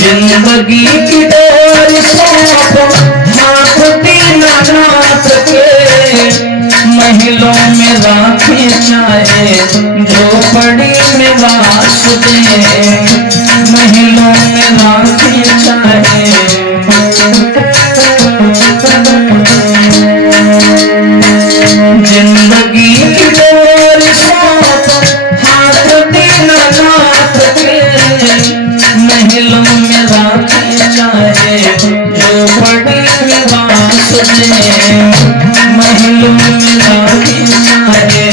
जिंदगी की डोर सौंप हाथ दीनानाथ के, महलों में राखे चाहे झोपड़ी में वास दे, महलों में राखे चाहे जिंदगी की डोर सौंप हाथ दीनानाथ के, महलों में राखे चाहे झोपड़ी में वास दे, महलों में राखे चाहे।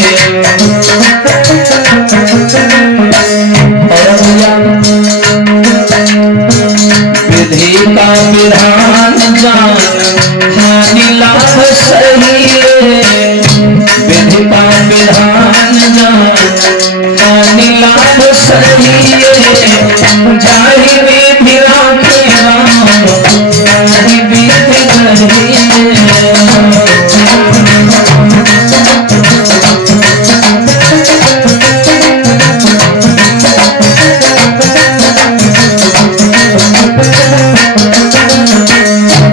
विधि का विधान जान हानि लाभ सही, विधि का विधान जान हानि लाभ सही, जाहि विधि राखे राम जाहि विधि रही।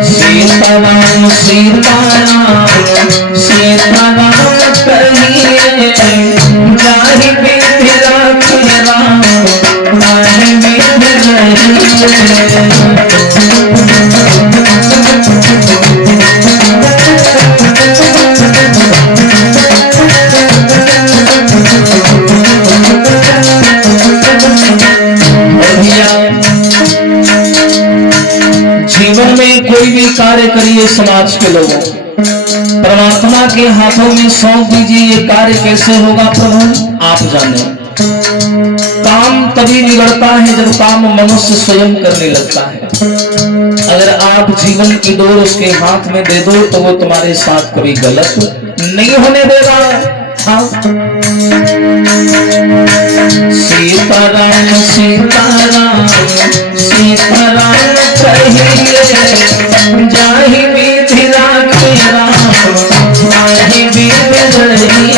सीताराम सीताराम सीताराम कहिए, जाहि विधि राखे राम जाहि विधि रही। जीवन में कोई भी कार्य करिए समाज के लोगों, परमात्मा के हाथों में सौंप दीजिए। ये कार्य कैसे होगा प्रभु आप जाने। काम तभी बिगड़ता है जब काम मनुष्य स्वयं करने लगता है। अगर आप जीवन की डोर उसके हाथ में दे दो तो वो तुम्हारे साथ कभी गलत नहीं होने देगा। हाँ। सीताराम सीताराम सीताराम कहिए, जाहि विधि राखे राम जाहि विधि रही।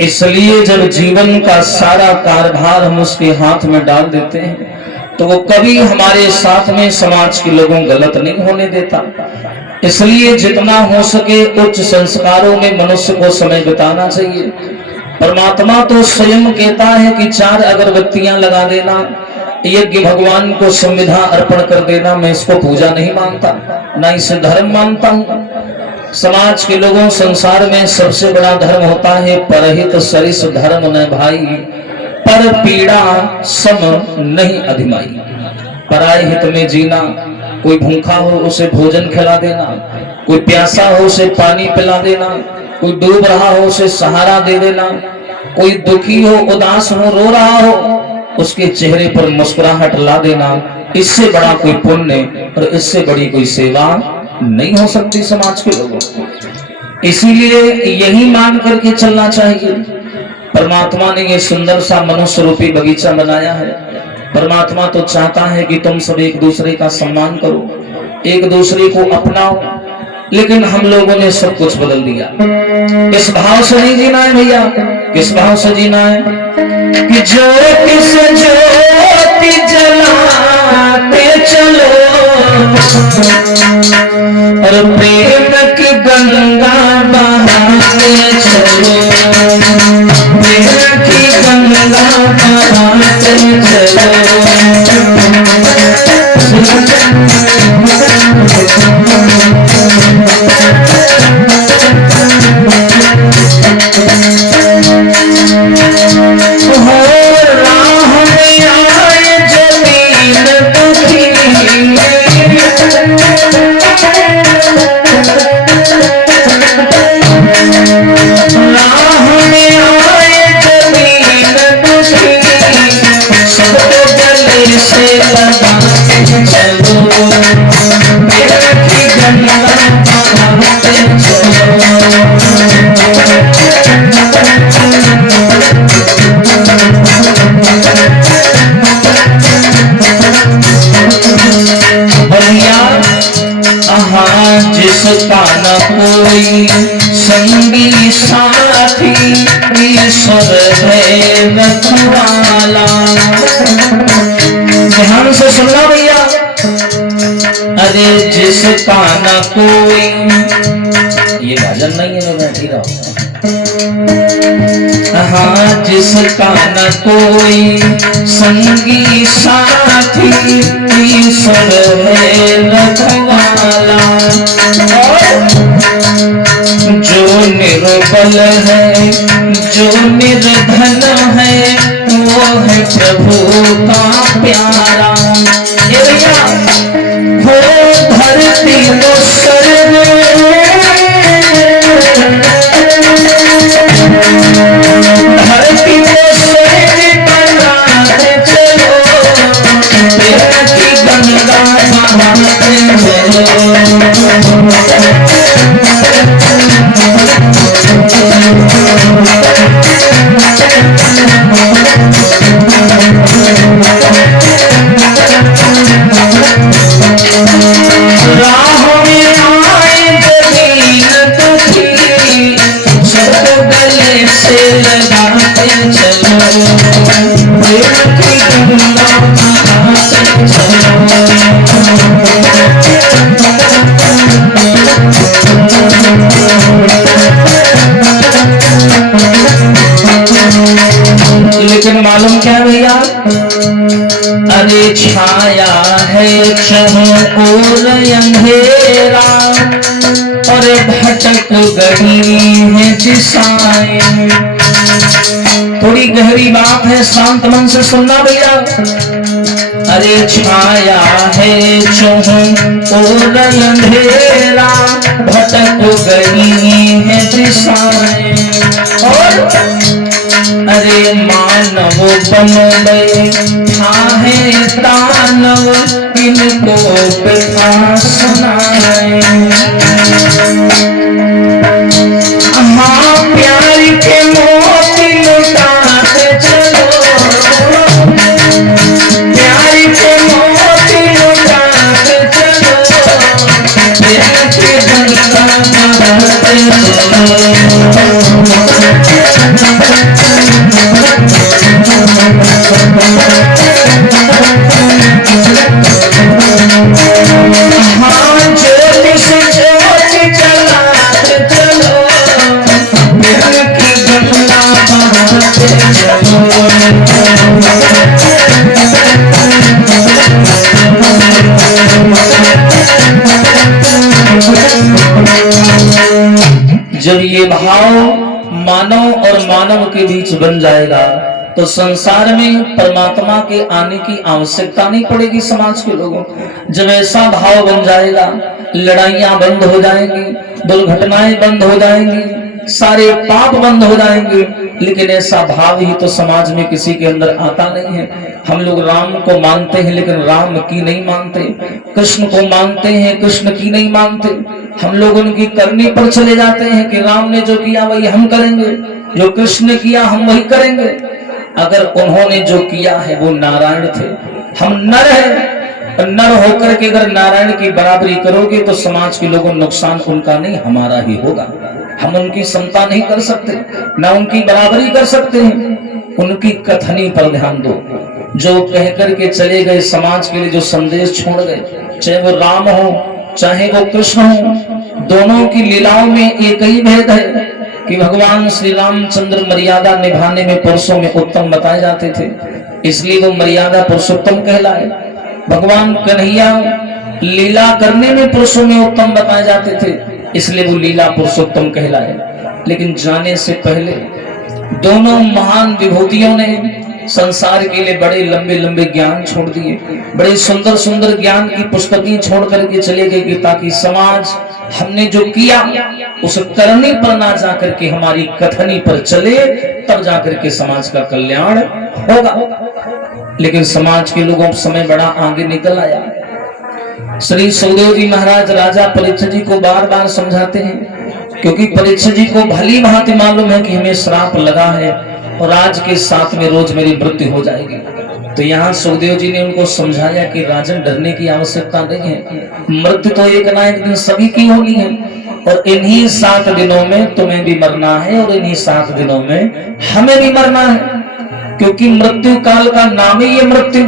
इसलिए जब जीवन का सारा कार्यभार हम उसके हाथ में डाल देते हैं तो वो कभी हमारे साथ में समाज के लोगों गलत नहीं होने देता। इसलिए जितना हो सके उच्च संस्कारों में मनुष्य को समय बिताना चाहिए। परमात्मा तो स्वयं कहता है कि 4 अगरबत्तियां लगा देना, यज्ञ भगवान को संविधा अर्पण कर देना, मैं इसको पूजा नहीं मानता, ना इसे धर्म मानता हूं। समाज के लोगों, संसार में सबसे बड़ा धर्म होता है परहित सरिस धर्म न भाई, पर पीड़ा सम नहीं अधिमाई। पराय हित में जीना, कोई भूखा हो उसे भोजन खिला देना, कोई प्यासा हो उसे पानी पिला देना, कोई डूब रहा हो उसे सहारा दे देना, कोई दुखी हो उदास हो रो रहा हो उसके चेहरे पर मुस्कुराहट ला देना, इससे बड़ा कोई पुण्य और इससे बड़ी कोई सेवा नहीं हो सकती समाज के लोगों को। इसीलिए यही मान करके चलना चाहिए। परमात्मा ने ये सुंदर सा मनुष्य रूपी बगीचा बनाया है। परमात्मा तो चाहता है कि तुम सब एक दूसरे का सम्मान करो, एक दूसरे को अपनाओ, लेकिन हम लोगों ने सब कुछ बदल दिया। इस भाव से नहीं जीना है भैया। किस भाव से जीना है कि ज्योति से ज्योति जलाते चलो और प्रेम की गंगा बहाते चलो, प्रेम की गंगा बहाते चलो। चलो, तीर्थ की गंगा बहाते चलो। भैया जिसका न कोई संगी साथी, ईश्वर है रखवाला। ध्यान से सुनना भैया, अरे जिसका न कोई, ये भजन नहीं है, मैं बैठी रहा हूं। हाँ, जिसका न कोई संगी साथी, ईश्वर है रखवाला। और जो निर्बल है, जो निर्धन है, वो है प्रभु का प्यारा। ये भैया हो धरती वो स्वर्ग, धरती को स्वर्ग बनाते चलो, प्रेम की गंगा बहाते राहों में आए जमीन दुखी, सबको गले से लगाते चलो, प्रेम की गंगा बहाते चलो। लेकिन मालूम क्या भैया, अरे छाया है चारों ओर अंधेरा, और भटक गई है दिशाएं। थोड़ी गहरी बात है, शांत मन से सुनना भैया। अरे छाया है चारों ओर अंधेरा, भटक गई है दिशाएं। और अरे मानव बन गए ठाहे दानव, इनको बिठा सुनाए। हाँ, प्यार के मोती लुटाते चलो, प्यार के मोती लुटाते चलो, प्रेम की गंगा बहाते चलो। हाँ, ज्योति से ज्योति जलाते चलो, प्रेम की गंगा बहाते चलो। जब ये भाव मानव और मानव के बीच बन जाएगा, तो संसार में परमात्मा के आने की आवश्यकता नहीं पड़ेगी समाज के लोगों। जब ऐसा भाव बन जाएगा, लड़ाइयां बंद हो जाएंगी, दुर्घटनाएं बंद हो जाएंगी, सारे पाप बंद हो जाएंगे। लेकिन ऐसा भाव ही तो समाज में किसी के अंदर आता नहीं है। हम लोग राम को मानते हैं, लेकिन राम की नहीं मानते। कृष्ण को मानते हैं, कृष्ण की नहीं मानते। हम लोग उनकी करनी पर चले जाते हैं कि राम ने जो किया वही हम करेंगे, जो कृष्ण ने किया हम वही करेंगे। अगर उन्होंने जो किया है वो नारायण थे, हम नर हैं। नर होकर के अगर नारायण की बराबरी करोगे तो समाज के लोगों नुकसान उनका नहीं हमारा ही होगा। हम उनकी समता नहीं कर सकते, ना उनकी बराबरी कर सकते हैं। उनकी कथनी पर ध्यान दो, जो कह करके चले गए, समाज के लिए जो संदेश छोड़ गए, चाहे वो राम हो चाहे वो कृष्ण हो, दोनों की लीलाओं में एक ही भेद है कि भगवान श्री रामचंद्र मर्यादा निभाने में पुरुषों में उत्तम बताए जाते थे, इसलिए वो मर्यादा पुरुषोत्तम कहलाए। भगवान कन्हैया लीला करने में पुरुषों में उत्तम बताए जाते थे, इसलिए वो लीला पुरुषोत्तम कहलाए। लेकिन जाने से पहले दोनों महान विभूतियों ने संसार के लिए बड़े लंबे लंबे ज्ञान छोड़ दिए, बड़े सुंदर सुंदर ज्ञान की पुस्तकें छोड़ करके चले गए, कि ताकि समाज हमने जो किया उस करने पर ना जाकर के हमारी कथनी पर चले, तब जाकर के समाज का कल्याण होगा। लेकिन समाज के लोगों समय बड़ा आगे निकल आया, श्री सुखदेव जी महाराज राजा परीक्षित जी को बार बार समझाते हैं, क्योंकि परीक्षित जी को भली भांति मालूम है कि हमें श्राप लगा है और आज के साथ में रोज मेरी मृत्यु हो जाएगी। तो यहाँ सुखदेव जी ने उनको समझाया कि राजन डरने की आवश्यकता नहीं है, मृत्यु तो एक ना एक दिन सभी की होनी है और इन्हीं 7 दिनों में तुम्हें भी मरना है और इन्हीं 7 दिनों में हमें भी मरना है, क्योंकि मृत्यु काल का नाम ही ये मृत्यु।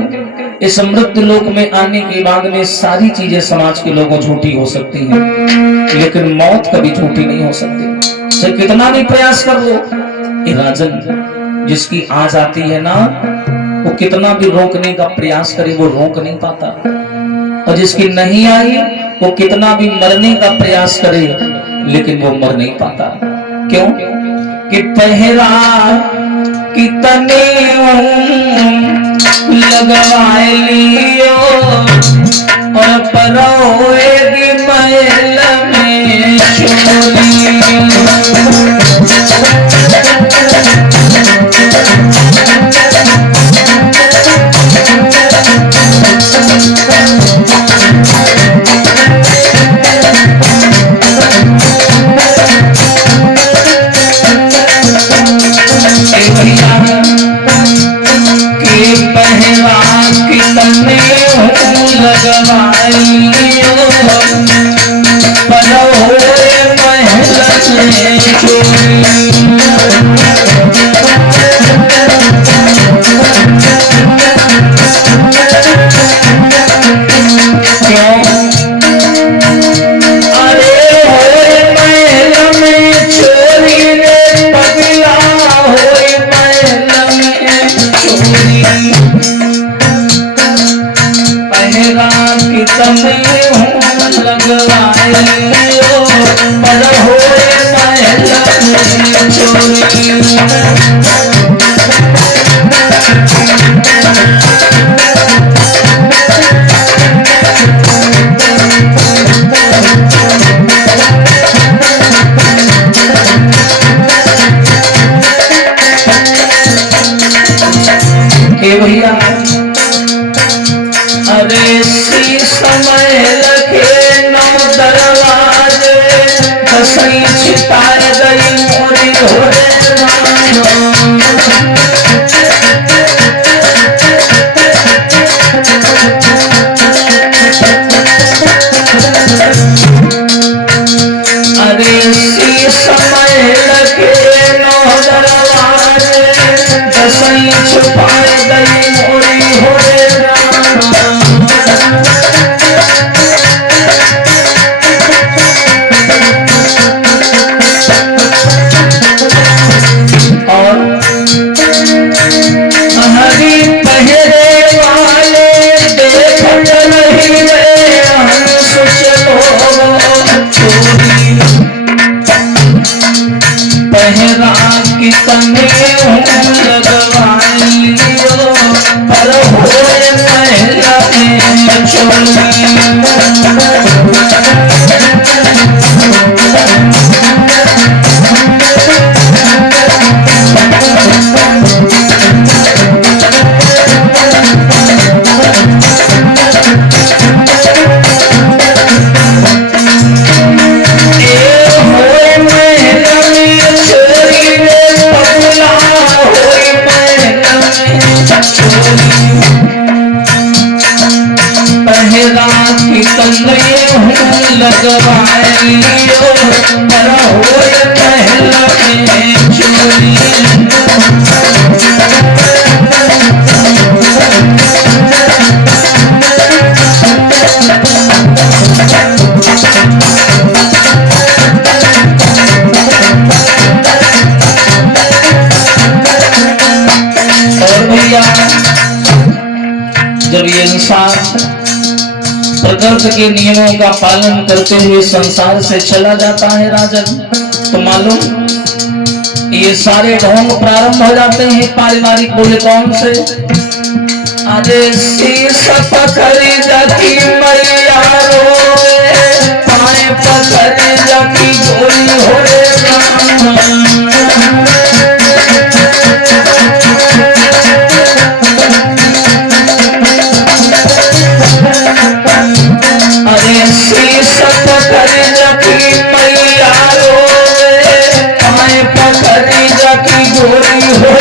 इस मृत्यु लोक में आने के बाद में सारी चीजें समाज के लोगों झूठी हो सकती हैं, लेकिन मौत कभी झूठी नहीं हो सकती। चाहे कितना भी प्रयास कर लो, ये राजन जिसकी आ जाती है ना, वो कितना भी रोकने का प्रयास करे वो रोक नहीं पाता, और जिसकी नहीं आई वो कितना भी मरने का प्रयास करे लेकिन वो मर नहीं पाता। क्यों? कि पहरा कितने लगवाए लियो और परोएगी महल में चोरी। भैया अरे सी समय रखे 9 दरवाजे, दसई छिपार गई मोरी घोड़े अरे सी समय रखे 9 दरवाजे, दसई छिपार गई मोरी घोड़े पहरा की तने लगवाई लियो पर होए महला में चोरी। लगवाए लियो पर होए महला में चोरी। और भैया जब ये इंसान प्रकृति के नियमों का पालन करते हुए संसार से चला जाता है राजन, तो मालूम ये सारे ढोंग प्रारंभ हो जाते हैं पारिवारिक बोले कौन से। अरे शीश पकड़ी जाती मैया रोए, पाए पकड़ी जाती गोरी होए राजा की गोरी हो